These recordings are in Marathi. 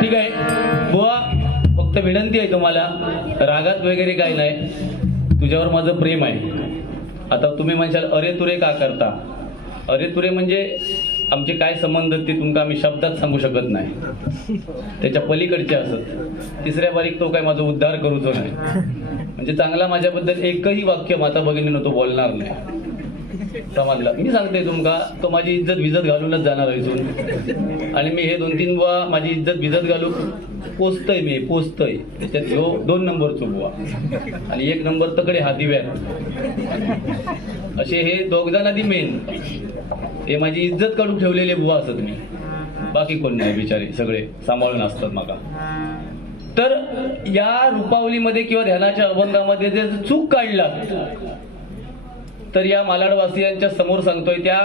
ठीक आहे. बुवा फक्त विनंती आहे तुम्हाला. रागात वगैरे काही नाही. तुझ्यावर माझं प्रेम आहे. आता तुम्ही म्हणशाल अरे तुरे का करता? अरे तुरे म्हणजे आमचे काय संबंध ते तुमका आम्ही शब्दात सांगू शकत नाही. त्याच्या पलीकडचे असत. तिसऱ्या बारीक तो काय माझा उद्धार करूचो नाही. म्हणजे चांगला माझ्याबद्दल एकही वाक्य माता भगिनीनं तो बोलणार नाही. समाजला. मी सांगते तुमका तो माझी इज्जत भिजत घालूनच जाणार आहे इथून. आणि मी हे दोन तीन बुवा माझी इज्जत भिजत घालू पोचतय मी पोचतय त्याच्यात ह्यो दोन नंबरचो बुवा. आणि एक नंबर तकडे हा दिव्यात असे हे दोघजण आधी मेन हे माझी इज्जत काढून ठेवलेले बुवा असत मी. बाकी कोण नाही बिचारे सगळे सांभाळून असतात माका. तर या रूपावलीमध्ये किंवा ध्यानाच्या अभंगामध्ये जे चूक काढला तर या मालाडवासियांच्या समोर सांगतोय त्या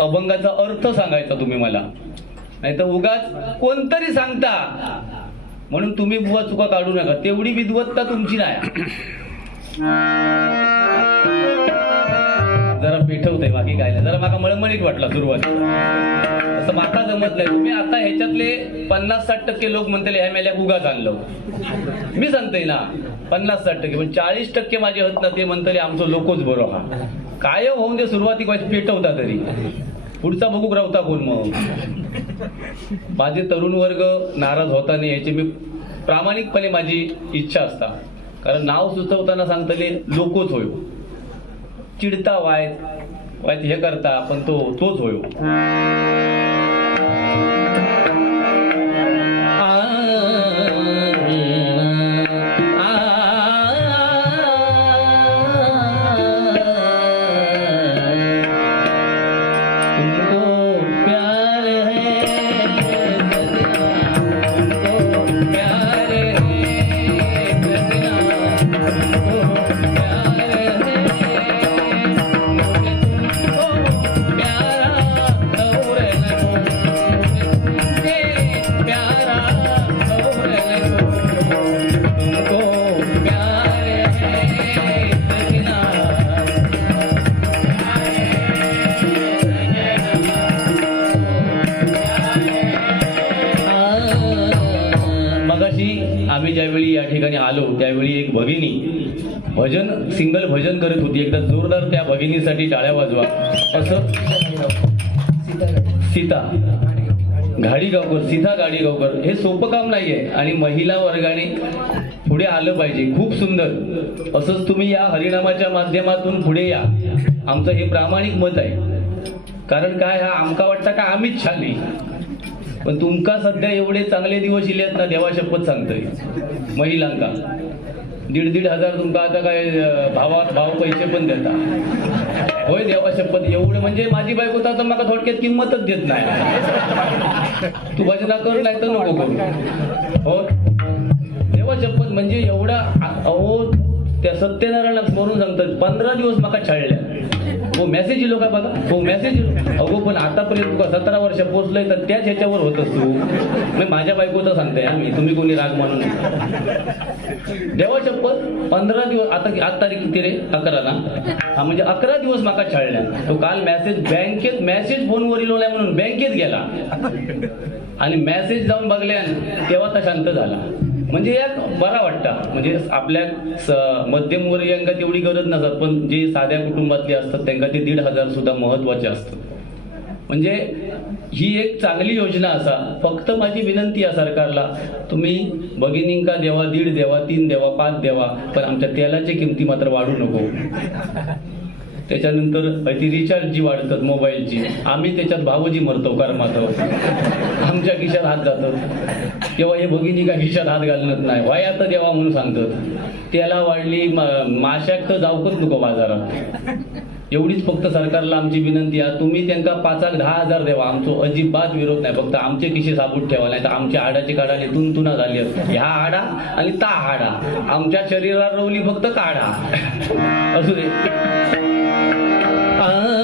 अभंगाचा अर्थ सांगायचा तुम्ही मला. नाही तर उगाच कोणतरी सांगता. म्हणून तुम्ही बुवा चुका काढू नका. तेवढी विद्वत्ता तुमची नाही. जरा पेठवतंय बाकी काय नाही. जरा माका मळमळीत वाटला सुरुवात असं माका जमत नाही. तुम्ही आता ह्याच्यातले पन्नास साठ टक्के लोक म्हणतील ह्या मेल्या उगाच आणलं. मी सांगतोय ना पन्नास साठ टक्के पण चाळीस टक्के माझे होत ना ते म्हणतले आमचं लोकच बरो हा. कायम होऊन ते सुरुवाती पेटवता तरी. पुढचा बघूक राहता कोण मग? माझे तरुण वर्ग नाराज होता नाही याची मी प्रामाणिकपणे माझी इच्छा असता. कारण नाव सुचवताना सांगतले लोकच होय. चिडता वायत वायत हे करता पण तो तोच होय. भजन सिंगल भजन करत होती. एकदा जोरदार त्या भगिनीसाठी टाळ्या वाजवा. असं सीता. गाडीगावकर सीता गाडीगावकर. हे सोपं काम नाहीये. आणि महिला वर्गाने पुढे आलं पाहिजे. खूप सुंदर. असंच तुम्ही या हरिनामाच्या माध्यमातून पुढे या. आमचं हे प्रामाणिक मत आहे. कारण काय? हा आमका वाटतं का आम्हीच छान नाही पण तुमका सध्या एवढे चांगले दिवस इले आहेत ना देवा शपथ सांगतोय. महिलांका. दीड दीड हजार तुमका आता काय भावात भाव पैसे पण देता. होय देवा शपथ एवढं म्हणजे माझी बायको तर आता मला थोडक्यात किंमतच देत नाही. तू भजना कर नाही तर नको करू. हो. देवा शपथ म्हणजे एवढा अहो त्या सत्यनारायण स्मरून सांगतात पंधरा दिवस माका छळल्या. हो मेसेज येलो का बघा? हो मेसेज अगो पण आतापर्यंत तुका सतरा वर्ष पोचलंय तर त्याच ह्याच्यावर होतस तू मी माझ्या बायकोचं सांगते मी तुम्ही कोणी राग मानून देवा चप्पल पंधरा दिवस आता आठ तारीख किती रे? अकरा ना हा म्हणजे अकरा दिवस माका छळल्या. तो काल मेसेज बँकेत मेसेज फोनवर इलो नाही म्हणून बँकेत गेला. आणि मेसेज जाऊन बघल्या तेव्हा तर शांत झाला. म्हणजे यात बरा वाटता. म्हणजे आपल्या स- मध्यमवर्गीयांका तेवढी गरज नसतात पण जे साध्या कुटुंबातले असतात त्यांना ते दीड हजार सुद्धा महत्त्वाचे असतात म्हणजे ही एक चांगली योजना असा फक्त माझी विनंती आहे सरकारला तुम्ही भगिनींका देवा दीड देवा तीन देवा पाच देवा पण आमच्या तेलाची किमती मात्र वाढू नको. त्याच्यानंतर ती रिचार्ज जी वाढतात मोबाईलची. आम्ही त्याच्यात भावजी मरतो कर्मात. आमच्या खिशात हात जातात तेव्हा हे भगिनी का खिशात हात घालणत नाही. वया तर देवा म्हणून सांगतात. त्याला वाढली माशाक तर जाऊकच नको बाजारात. एवढीच फक्त सरकारला आमची विनंती आहे. तुम्ही त्यांना पाच लाख दहा हजार द्यावा आमचो अजिबात विरोध नाही. फक्त आमचे किशे साबूत ठेवा. नाही तर आमच्या हाडाची काढाले तुनतुना झाली आहेत. ह्या हाडा आणि ता हाडा आमच्या शरीरावर रवली फक्त काढा. असू दे. Uh,